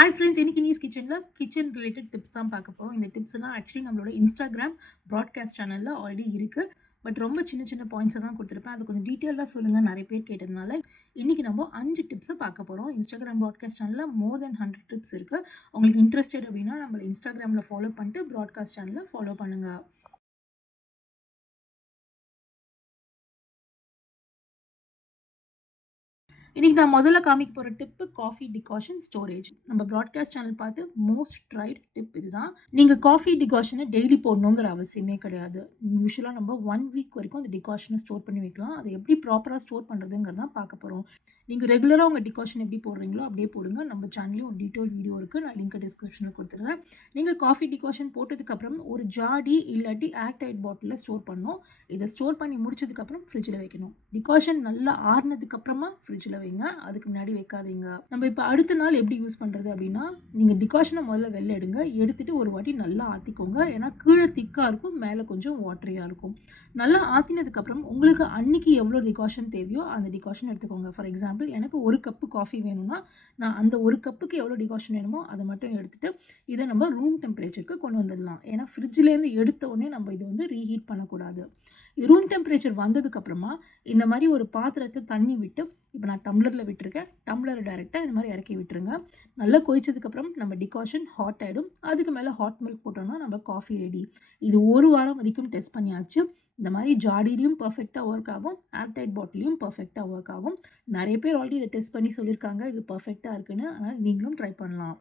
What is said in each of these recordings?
Hi friends, இன்னைக்கு knees கிச்சனில் kitchen related tips தான் பார்க்க போகிறோம். இந்த டிப்ஸ்லாம் ஆக்சுவலி நம்மளோட இன்ஸ்டாகிராம் ப்ராட்காஸ்ட் சேனலில் ஆல்ரெடி இருக்குது. பட் ரொம்ப சின்ன சின்ன பாயிண்ட்ஸை தான் கொடுத்துருப்பேன். அது கொஞ்சம் டீட்டெயிலாக சொல்லுங்கள் நிறைய பேர் கேட்டதுனால இன்றைக்கி நம்ம 5 டிப்ஸை பார்க்க போகிறோம். இன்ஸ்டாகிராம் ப்ராட்காஸ்ட் சேனலில் மோர் தென் 100 டிப்ஸ் இருக்குது. உங்களுக்கு இன்ட்ரெஸ்டட் அப்படின்னா நம்மளை இன்ஸ்டாகிராமில் ஃபாலோ பண்ணிட்டு ப்ராட்காஸ்ட் சேனலில் ஃபாலோ பண்ணுங்கள். இன்னைக்கு நான் முதல்ல காமிக்க போகிற டிப்பு காஃபி டிகாஷன் ஸ்டோரேஜ். நம்ம ப்ராட்காஸ்ட் சேனல் பார்த்து மோஸ்ட் ட்ரைட் டிப் இதுதான். நீங்கள் காஃபி டிகாஷனை டெய்லி போடணுங்கிற அவசியமே கிடையாது. யூஸ்வலாக நம்ம 1 வீக் வரைக்கும் அந்த டிகாஷனை ஸ்டோர் பண்ணி வைக்கலாம். அதை எப்படி ப்ராப்பராக ஸ்டோர் பண்ணுறதுங்கிறது தான் பார்க்க போகிறோம். நீங்கள் ரெகுலராக உங்கள் டிகாஷன் எப்படி போடுறீங்களோ அப்படியே போடுங்க. நம்ம சேனல்லையும் ஒரு டீட்டெயில் வீடியோ இருக்குது, நான் லிங்க் டிஸ்கிரிப்ஷனில் கொடுத்துருவேன். நீங்கள் காஃபி டிகாஷன் போட்டதுக்கப்புறம் ஒரு ஜாடி இல்லாட்டி ஏர்டைட் பாட்டிலில் ஸ்டோர் பண்ணணும். இதை ஸ்டோர் பண்ணி முடிச்சதுக்கப்புறம் ஃப்ரிட்ஜில் வைக்கணும். டிகாஷன் நல்லா ஆறுனதுக்கப்புறமா ஃப்ரிட்ஜில் வைங்க, அதுக்கு முன்னாடி வைக்காதீங்க. நம்ம இப்போ அடுத்த நாள் எப்படி யூஸ் பண்ணுறது அப்படின்னா, நீங்கள் டிகாஷனை முதல்ல வெளில எடுங்க, எடுத்துகிட்டு ஒரு வாட்டி நல்லா ஆற்றிக்கோங்க. ஏன்னா கீழே திக்காக இருக்கும், மேலே கொஞ்சம் வாட்டரியாக இருக்கும். நல்லா ஆற்றினதுக்கப்புறம் உங்களுக்கு அன்றைக்கி எவ்வளோ டிகாஷன் தேவையோ அந்த டிகாஷன் எடுத்துக்கோங்க. ஃபார் எக்ஸாம்பிள், எனக்கு 1 கப்பு காஃபி வேணும்னா நான் அந்த 1 கப்புக்கு எவ்வளோ டிகாஷன் வேணுமோ அதை மட்டும் எடுத்துகிட்டு இதை நம்ம ரூம் டெம்பரேச்சருக்கு கொண்டு வந்துடலாம். ஏன்னா ஃப்ரிட்ஜிலேருந்து எடுத்த உடனே நம்ம இதை வந்து ரீஹீட் பண்ணக்கூடாது. இது ரூம் டெம்பரேச்சர் வந்ததுக்கப்புறமா இந்த மாதிரி ஒரு பாத்திரத்தை தண்ணி விட்டு, இப்போ நான் டம்ளரில் விட்டுருக்கேன், டம்ளரை டைரெக்டாக இந்த மாதிரி இறக்கி விட்டுருங்க. நல்லா கொதிச்சதுக்கப்புறம் நம்ம டிகாஷன் ஹாட் ஆகிடும். அதுக்கு மேலே ஹாட் மில்க் போட்டோம்னா நம்ம காஃபி ரெடி. இது 1 வாரம் வரைக்கும் டெஸ்ட் பண்ணியாச்சு. இந்த மாதிரி ஜாடிலையும் பர்ஃபெக்டாக ஒர்க் ஆகும், ஏர்டைட் பாட்டிலையும் பர்ஃபெக்டாக ஒர்க் ஆகும். நிறைய பேர் ஆல்ரெடி இதை டெஸ்ட் பண்ணி சொல்லியிருக்காங்க இது பர்ஃபெக்டாக இருக்குன்னு. அதனால் நீங்களும் ட்ரை பண்ணலாம்.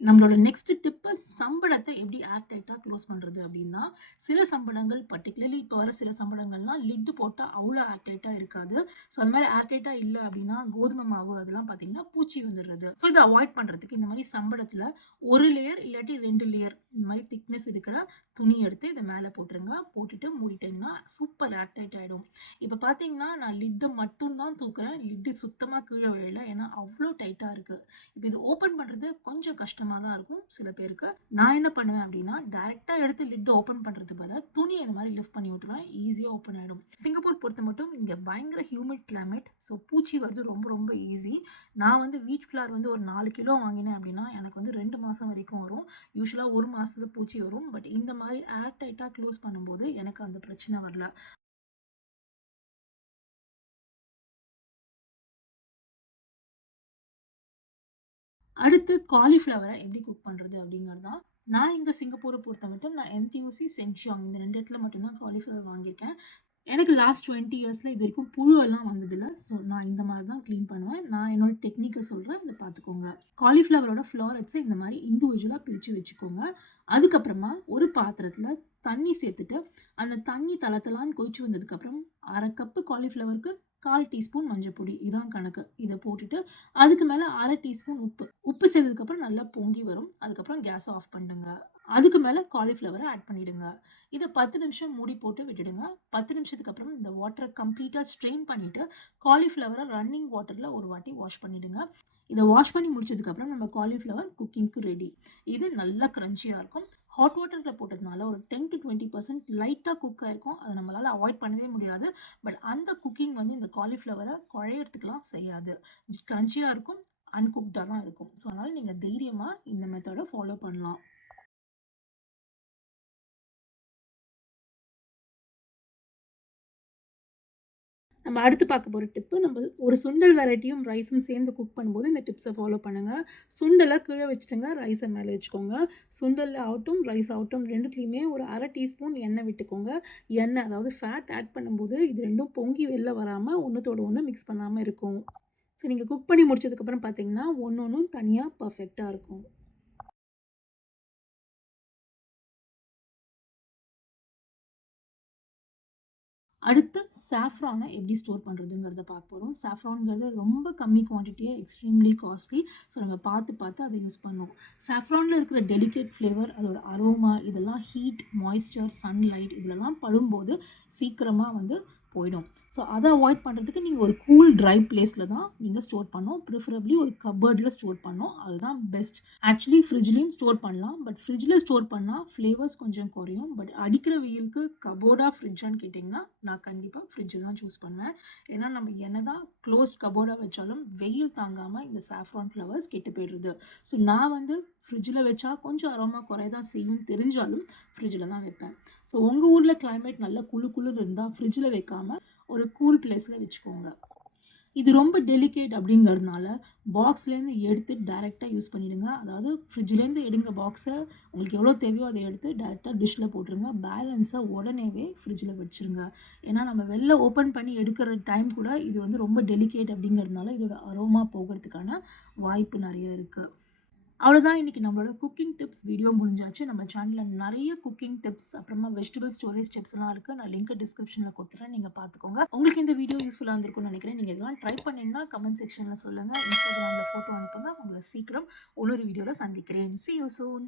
நம்மளோட நெக்ஸ்ட் டிப்பு சம்பளத்தை எப்படி ஏர்டைட்டாக க்ளோஸ் பண்ணுறது அப்படின்னா, சில சம்பளங்கள் பர்டிகுலர்லி இப்போ வர சில சம்பளங்கள்லாம் லிட்டு போட்டால் அவ்வளோ ஏர்டைட்டாக இருக்காது. ஸோ அந்த மாதிரி ஏர்டைட்டாக இல்லை அப்படின்னா கோதுமை மாவு அதெல்லாம் பார்த்தீங்கன்னா பூச்சி வந்துடுறது. ஸோ இதை அவாய்ட் பண்ணுறதுக்கு இந்த மாதிரி சம்பளத்தில் 1 லேயர் இல்லாட்டி 2 லேயர் இந்த மாதிரி திக்னஸ் இருக்கிற துணி எடுத்து இதை மேலே போட்டுருங்க. போட்டுட்டு மூடிட்டிங்கன்னா சூப்பர் ஏர்டைட் ஆகிடும். இப்போ பார்த்தீங்கன்னா நான் லிட்டை மட்டும்தான் தூக்குறேன், லிட்டு சுத்தமாக கீழே விழல, ஏன்னா அவ்வளோ டைட்டாக இருக்குது. இப்போ இது ஓப்பன் பண்ணுறது கொஞ்சம் கஷ்டமாக தான் இருக்கும் சில பேருக்கு. நான் என்ன பண்ணுவேன் அப்படின்னா, டைரெக்டாக எடுத்து லிட் ஓப்பன் பண்ணுறது பதிலாக துணியை இந்த மாதிரி லிஃப்ட் பண்ணி விட்டுருவேன், ஈஸியாக ஓப்பன் ஆகிடும். சிங்கப்பூர் பொறுத்த மட்டும் இங்கே பயங்கர ஹியூமிட் கிளைமேட். ஸோ பூச்சி வருது ரொம்ப ரொம்ப ஈஸி. நான் வந்து வீட் ஃப்ளார் வந்து ஒரு 4 கிலோ வாங்கினேன் அப்படின்னா எனக்கு வந்து 2 மாதம் வரைக்கும் வரும். யூஸ்வலாக 1 மாதத்துல பூச்சி வரும். பட் இந்த மாதிரி ஏர் டைட்டாக க்ளோஸ் பண்ணும்போது எனக்கு அந்த பிரச்சனை வரல. அடுத்து காலிஃப்ளவரை எப்படி குக் பண்ணுறது அப்படிங்கிறது தான். நான் இங்கே சிங்கப்பூரை பொறுத்த மட்டும் நான் என்டியூசி செங்ஷாங் இந்த 2 இடத்துல மட்டும்தான் காலிஃப்ளவர் வாங்கியிருக்கேன். எனக்கு லாஸ்ட் 20 இயர்ஸில் இது வரைக்கும் புழுவெல்லாம் வந்ததில்லை. ஸோ நான் இந்த மாதிரி தான் க்ளீன் பண்ணுவேன். நான் என்னோட டெக்னிக்கை சொல்கிறேன், இதை பார்த்துக்கோங்க. காலிஃப்ளவரோட ஃப்ளாரெட்ஸை இந்த மாதிரி இண்டிவிஜுவலாக பிரித்து வச்சுக்கோங்க. அதுக்கப்புறமா ஒரு பாத்திரத்தில் தண்ணி சேர்த்துட்டு அந்த தண்ணி தளத்தலான்னு கொதிச்சு வந்ததுக்கப்புறம் 1/2 கப்பு காலிஃப்ளவருக்கு 1/4 டீஸ்பூன் மஞ்சள் பொடி, இதான் கணக்கு. இதை போட்டுட்டு அதுக்கு மேலே 1/2 டீஸ்பூன் உப்பு சேர்த்ததுக்கப்புறம் நல்லா பொங்கி வரும். அதுக்கப்புறம் கேஸை ஆஃப் பண்ணிடுங்க. அதுக்கு மேலே காலிஃப்ளவரை ஆட் பண்ணிவிடுங்க. இதை 10 நிமிஷம் மூடி போட்டு விட்டுடுங்க. 10 நிமிஷத்துக்கு அப்புறம் இந்த வாட்டரை கம்ப்ளீட்டாக ஸ்ட்ரெயின் பண்ணிவிட்டு காலிஃப்ளவரை ரன்னிங் வாட்டரில் ஒரு வாட்டி வாஷ் பண்ணிவிடுங்க. இதை வாஷ் பண்ணி முடிச்சதுக்கப்புறம் நம்ம காலிஃப்ளவர் குக்கிங்க்கு ரெடி. இது நல்லா க்ரன்ச்சியாக இருக்கும். ஹாட் வாட்டரில் போட்டதுனால ஒரு 10 to 20% லைட்டாக குக் ஆகிருக்கும். அதை நம்மளால் அவாய்ட் பண்ணவே முடியாது. பட் அந்த குக்கிங் வந்து இந்த காலிஃப்ளவரை குழையறதுக்கெலாம் செய்யாது. க்ரன்ச்சியாக இருக்கும், அன்குக்டாக தான் இருக்கும். ஸோ அதனால் நீங்கள் தைரியமாக இந்த மெத்தடை ஃபாலோ பண்ணலாம். நம்ம அடுத்து பார்க்க போகிற டிப்பு, நம்ம ஒரு சுண்டல் வெரைட்டியும் ரைஸும் சேர்ந்து குக் பண்ணும்போது இந்த டிப்ஸை ஃபாலோ பண்ணுங்கள். சுண்டலை கீழே வச்சுட்டுங்க, ரைஸை மேலே வச்சுக்கோங்க. சுண்டலில் ஆகட்டும் ரைஸ் ஆகட்டும் ரெண்டுத்துலேயுமே ஒரு 1/2 டீஸ்பூன் எண்ணெய் விட்டுக்கோங்க. எண்ணெய் அதாவது ஃபேட் ஆட் பண்ணும்போது இது ரெண்டும் பொங்கி வெளில வராமல் ஒன்றுத்தோட ஒன்று மிக்ஸ் பண்ணாமல் இருக்கும். ஸோ நீங்கள் குக் பண்ணி முடிச்சதுக்கப்புறம் பார்த்தீங்கன்னா ஒன்று ஒன்றும் தனியாக பர்ஃபெக்டாக இருக்கும். அடுத்து சாஃப்ரானை எப்படி ஸ்டோர் பண்ணுறதுங்கிறத பார்க்க போகிறோம். சாஃப்ரான்ங்கிறது ரொம்ப கம்மி குவான்டிட்டியாக எக்ஸ்ட்ரீம்லி காஸ்ட்லி. ஸோ நம்ம பார்த்து அதை யூஸ் பண்ணோம். சாஃப்ரானில் இருக்கிற டெலிகேட் ஃப்ளேவர், அதோட அரோமா, இதெல்லாம் ஹீட், மாய்ஸ்சர், சன்லைட் இதிலெல்லாம் படும்போது சீக்கிரமாக வந்து போயிடும். ஸோ அதை அவாய்ட் பண்ணுறதுக்கு நீங்கள் ஒரு கூல் ட்ரை பிளேஸில் தான் நீங்கள் ஸ்டோர் பண்ணணும். ப்ரிஃபரபிளி ஒரு கபர்டில் ஸ்டோர் பண்ணணும். அதுதான் பெஸ்ட். ஆக்சுவலி ஃப்ரிட்ஜ்லேயும் ஸ்டோர் பண்ணலாம். பட் ஃப்ரிட்ஜில் ஸ்டோர் பண்ணால் ஃப்ளேவர்ஸ் கொஞ்சம் குறையும். பட் அடிக்கிற வெயிலுக்கு கபோர்டாக ஃப்ரிட்ஜான்னு கேட்டிங்கன்னா நான் கண்டிப்பாக ஃப்ரிட்ஜு தான் சூஸ் பண்ணுவேன். ஏன்னா நம்ம என்ன தான் க்ளோஸ்ட் கபோர்டாக வச்சாலும் வெயில் தாங்காமல் இந்த சாஃப்ரான் ஃப்ளவர்ஸ் கெட்டு போயிடுது. ஸோ நான் வந்து ஃப்ரிட்ஜில் வச்சா கொஞ்சம் அரோமா குறைய தான் செய்யும்னு தெரிஞ்சாலும் ஃப்ரிட்ஜில் தான் வைப்பேன். ஸோ உங்கள் ஊரில் கிளைமேட் நல்லா குளு இருந்தால் ஃப்ரிட்ஜில் வைக்காமல் ஒரு கூல் பிளேஸில் வச்சுக்கோங்க. இது ரொம்ப டெலிகேட் அப்படிங்கிறதுனால பாக்ஸ்லேருந்து எடுத்து டைரெக்டாக யூஸ் பண்ணிவிடுங்க. அதாவது ஃப்ரிட்ஜ்லேருந்து எடுங்க பாக்ஸை, உங்களுக்கு எவ்வளோ தேவையோ அதை எடுத்து டைரெக்டாக டிஷ்ஷில் போட்டுருங்க. பேலன்ஸை உடனேவே ஃப்ரிட்ஜில் வச்சுருங்க. ஏன்னா நம்ம வெளில ஓப்பன் பண்ணி எடுக்கிற டைம் கூட இது வந்து ரொம்ப டெலிகேட் அப்படிங்கிறதுனால இதோட அரோமா போகிறதுக்கான வாய்ப்பு நிறைய இருக்குது. அவ்வளோதான் இன்றைக்கி நம்மளோட குக்கிங் டிப்ஸ் வீடியோ முடிஞ்சாச்சு. நம்ம சேனலில் நிறைய குக்கிங் டிப்ஸ் அப்புறமா வெஜிடபிள் ஸ்டோரேஜ் டிப்ஸ்லாம் இருக்குது. நான் லிங்க் டிஸ்கிரிப்ஷனில் கொடுத்துறேன், நீங்கள் பார்த்துக்கோங்க. உங்களுக்கு இந்த வீடியோ யூஸ்ஃபுல்லாக இருந்திருக்கும்னு நினைக்கிறேன். நீங்கள் இதெல்லாம் ட்ரை பண்ணிங்கன்னா கமெண்ட் செக்ஷனில் சொல்லுங்கள். இன்ஸ்டாகிராமில் ஃபோட்டோ அனுப்புங்க. உங்களை சீக்கிரம் இன்னொரு வீடியோவில் சந்திக்கிறேன். See you soon.